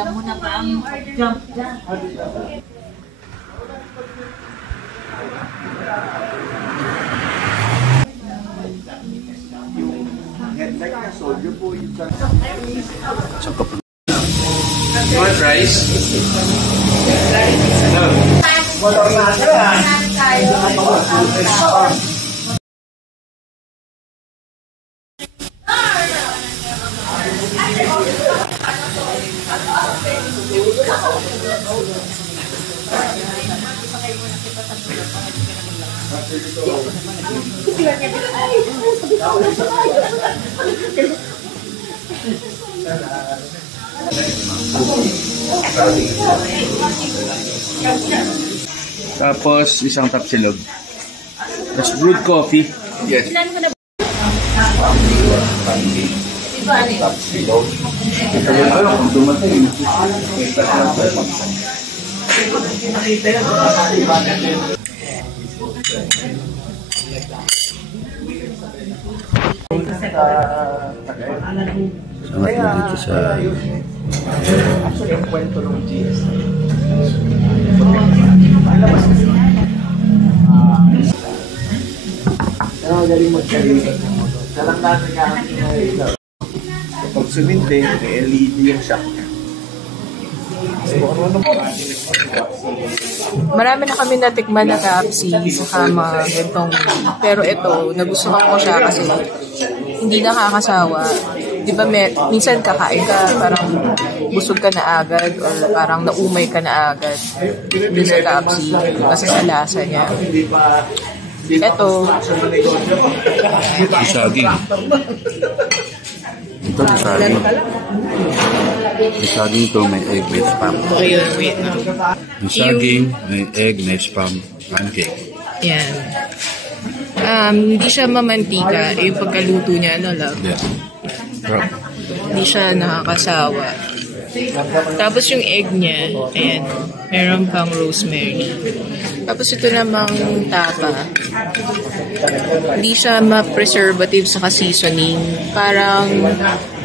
Alam mo na ba ang jump dyan? You want rice? No. Tapos isang tapsilog. Tapos brewed coffee. Yes. Tapsilog. Kung dumating. Sangat dito sa actually ang kwento ng GS. Pero galing magkalipat ng motor. Salang natin nga kapag suminte, may LED yung shock niya. Marami na kami natikman na Tapsi sa mga gantong, pero ito, nagustuhan ko siya kasi hindi nakakasawa. Di ba, minsan kakain ka, parang busog ka na agad or parang naumay ka na agad. Hindi sa Tapsi kasi sa lasa niya. Ito, saging. Ito yung saging. Yung saging ito may egg, may spam. Yung saging may egg, may spam, pancake. yan. Hindi siya mamantika. Yung pagkaluto niya, ano lang. Yeah. Hindi siya nakakasawa. Tapos yung egg niya, ayan, meron pang rosemary. Tapos ito namang tapa. Hindi siya ma-preservative sa seasoning. Parang,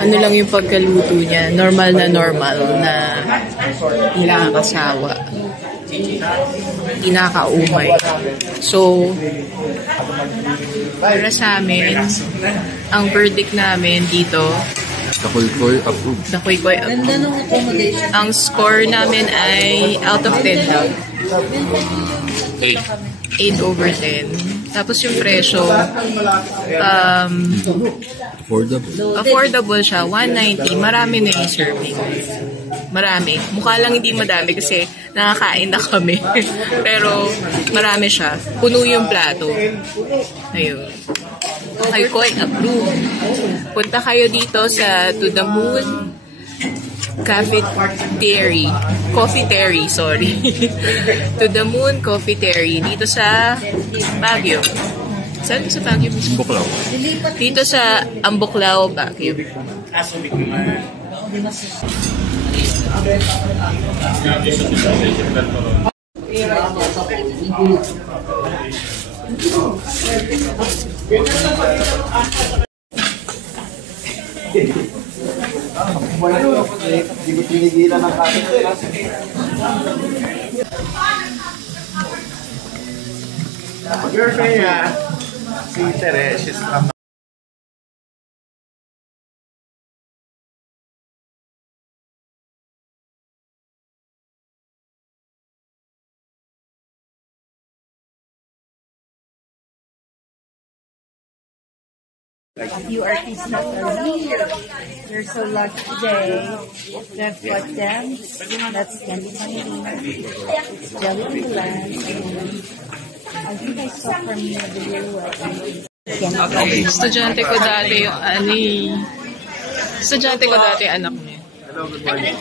ano lang yung pagkaluto niya, normal na hindi nakakasawa. Hindi nakakaumay. So, para sa amin, ang verdict namin dito, Dakoy-koy approved. Dakoy-koy approved. Ang score namin ay out of 10 lang. 8 over 10. Tapos yung presyo, Affordable. affordable siya, 190. Marami na yung serving. Marami. Mukha lang hindi madami kasi nakakain na kami. Pero marami siya. Puno yung plato. Ayun. Kayo ko approve. Punta kayo dito sa To the Moon Coffeetery, sorry. To the Moon Coffeetery. Dito sa Baguio. Saan sa Baguio? Buklaw. Dito sa Ambuklao, Baguio. Hindi ko tinigilan ng kanin. Girlfriend niya, si Tere, she's from You artists are here. You're so lucky today. That's what them. That's Candy Family. It's Jelly on the Land. I think I saw from you the video. Okay. Estudyante ko dati yung Estudyante ko dati yung anak niya. Hello, good morning.